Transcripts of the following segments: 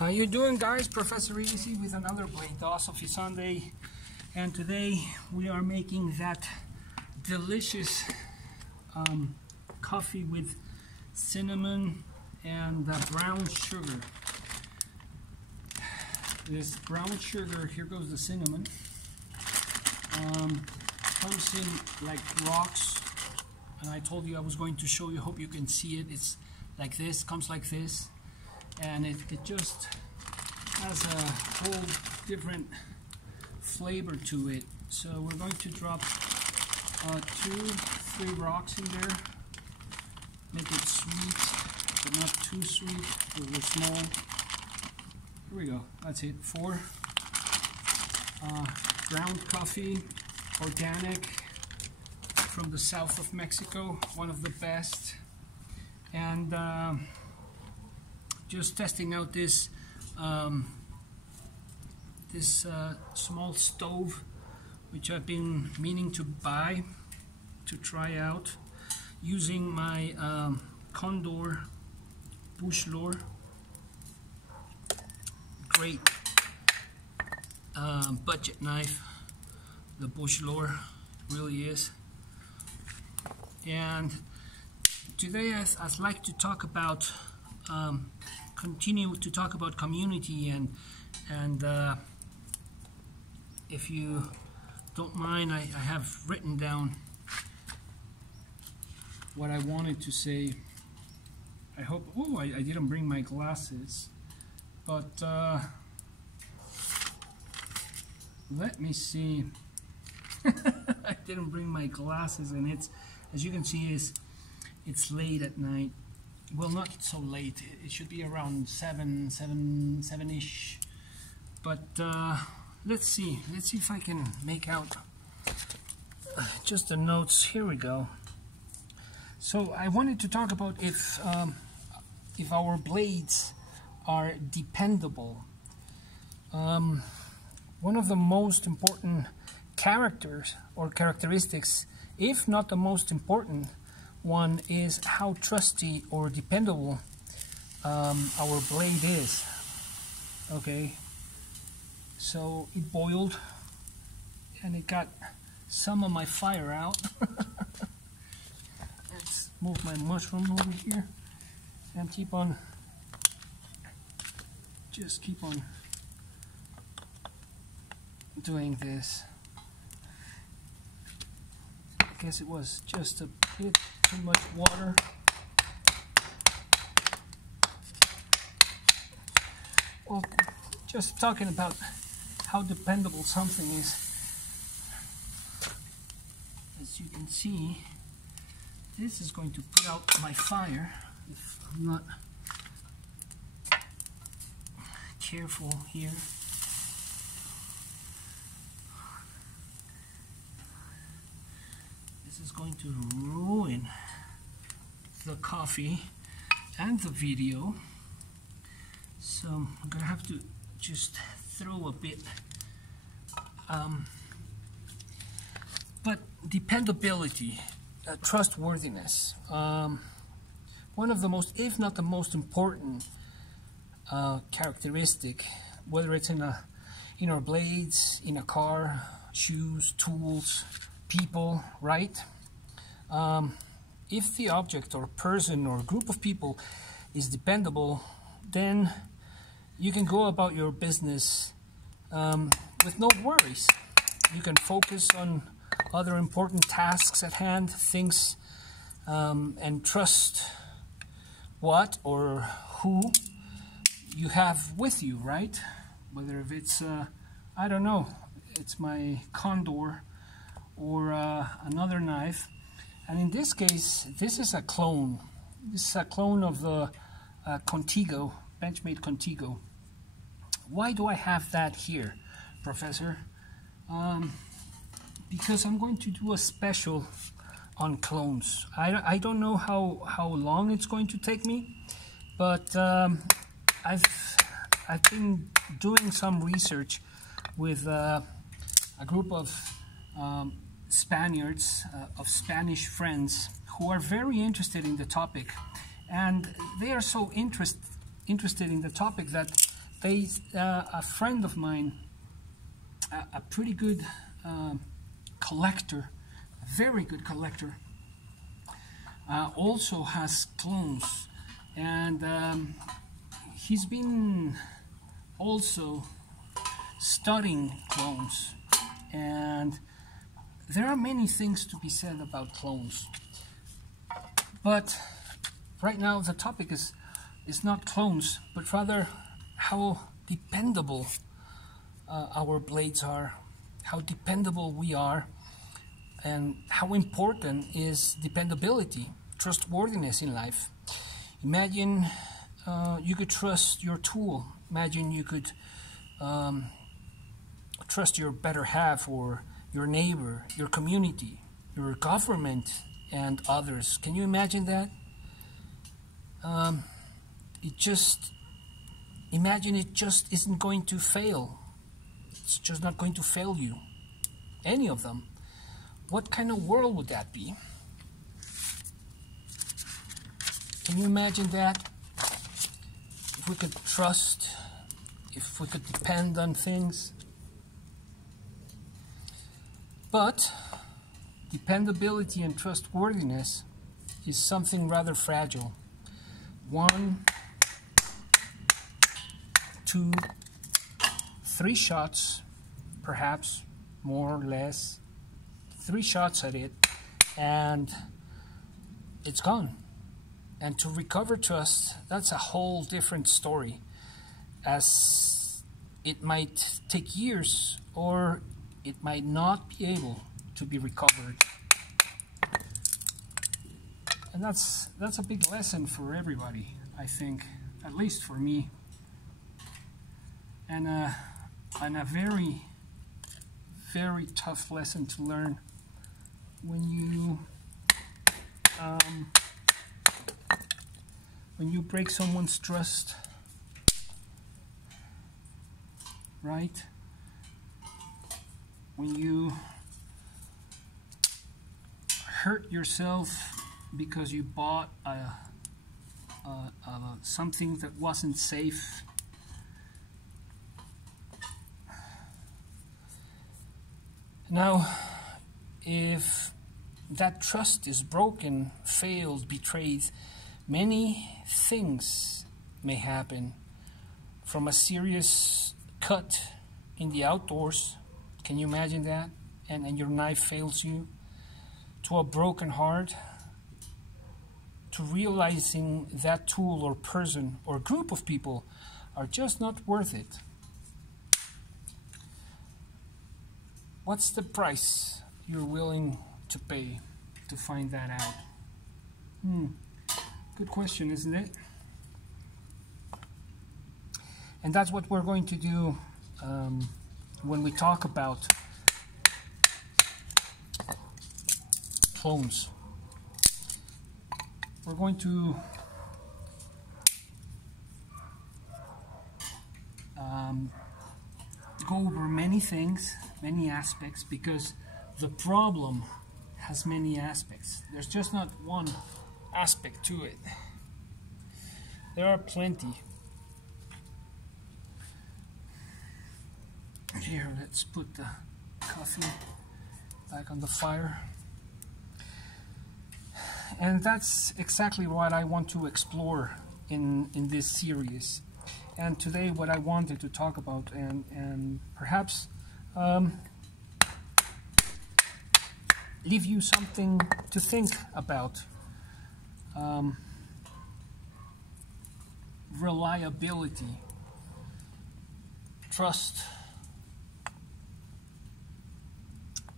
How you doing, guys? Professor Easy with another BLADE-OSOPHY Sunday, and today we are making that delicious coffee with cinnamon and brown sugar. This brown sugar, here goes the cinnamon, comes in like rocks, and I told you I was going to show you. Hope you can see it. It's like this, comes like this, and it just has a whole different flavor to it. So we're going to drop 2-3 rocks in there, make it sweet but not too sweet because we're small. Here we go, that's it. 4 ground coffee, organic, from the south of Mexico, one of the best. And just testing out this small stove, which I've been meaning to buy to try out, using my Condor bush lore. Great budget knife, the bush lore really is. And today I'd like to talk about continue to talk about community, and if you don't mind, I have written down what I wanted to say. I hope, I didn't bring my glasses, but let me see. I didn't bring my glasses, and it's, as you can see, it's late at night. Well, not so late. It should be around 7-ish. But let's see if I can make out just the notes. Here we go. So I wanted to talk about if our blades are dependable. One of the most important characters or characteristics, if not the most important one, is how trusty or dependable our blade is. Okay, so it boiled and it got some of my fire out. Let's move my mushroom over here and keep on doing this. I guess it was just a bit too much water. Well, just talking about how dependable something is. As you can see, this is going to put out my fire if I'm not careful here. This is going to ruin the coffee and the video, so I'm gonna have to just throw a bit. But dependability, trustworthiness, one of the most, if not the most important characteristic, whether it's in our blades, in a car, shoes, tools, people, right? If the object or person or group of people is dependable, then you can go about your business with no worries. You can focus on other important tasks at hand, things, and trust what or who you have with you, right? Whether if it's, I don't know, it's my Condor or another knife. And in this case, this is a clone. This is a clone of the Contigo, Benchmade Contigo. Why do I have that here, Professor? Because I'm going to do a special on clones. I don't know how long it's going to take me, but I've been doing some research with a group of Spaniards, of Spanish friends, who are very interested in the topic, and they are so interested in the topic that A friend of mine, a pretty good collector, a very good collector, also has clones, and he's been also studying clones, and there are many things to be said about clones, but right now the topic is not clones, but rather how dependable our blades are, how dependable we are, and how important is dependability, trustworthiness in life. Imagine you could trust your tool. Imagine you could trust your better half, or your neighbor, your community, your government, and others. Can you imagine that? Imagine it just isn't going to fail. It's just not going to fail you. Any of them. What kind of world would that be? Can you imagine that? If we could trust, if we could depend on things. But dependability and trustworthiness is something rather fragile. 1, 2, 3 shots, perhaps more or less, 3 shots at it, and it's gone. And to recover trust, that's a whole different story, as it might take years, or it might not be able to be recovered. And that's a big lesson for everybody, I think, at least for me, and a very, very tough lesson to learn when you break someone's trust, right? When you hurt yourself because you bought something that wasn't safe. Now, if that trust is broken, failed, betrayed, many things may happen, from a serious cut in the outdoors. Can you imagine that? And your knife fails you, to a broken heart, to realizing that tool or person or group of people are just not worth it. What's the price you're willing to pay to find that out? Good question, isn't it? And that's what we're going to do when we talk about clones. We're going to go over many things, many aspects, because the problem has many aspects. There's just not one aspect to it. There are plenty. Here, let's put the coffee back on the fire. And that's exactly what I want to explore in this series. And today what I wanted to talk about, and perhaps leave you something to think about. Reliability, trust,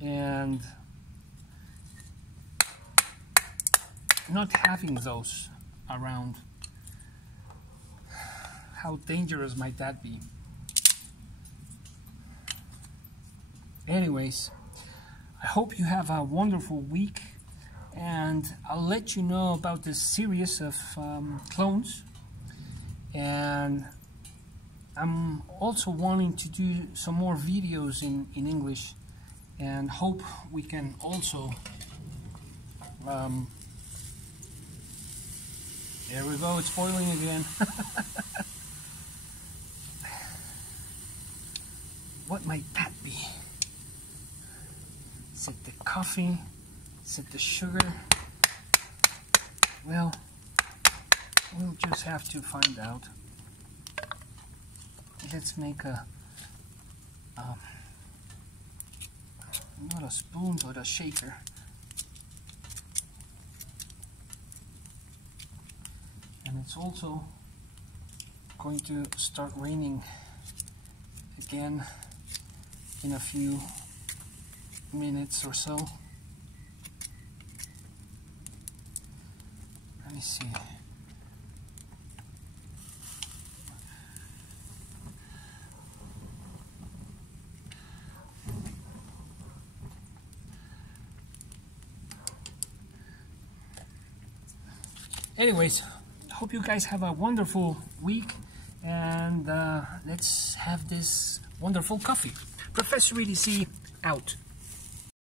and not having those around. How dangerous might that be? Anyways, I hope you have a wonderful week, and I'll let you know about this series of clones. And I'm also wanting to do some more videos in English, and hope we can also there we go, it's boiling again. coffee? Is it the sugar? Well, we'll just have to find out. Let's make a not a spoon, but a shaker. And it's also going to start raining again in a few minutes or so. Let me see. Anyways, hope you guys have a wonderful week, and let's have this wonderful coffee. Professor EDC out.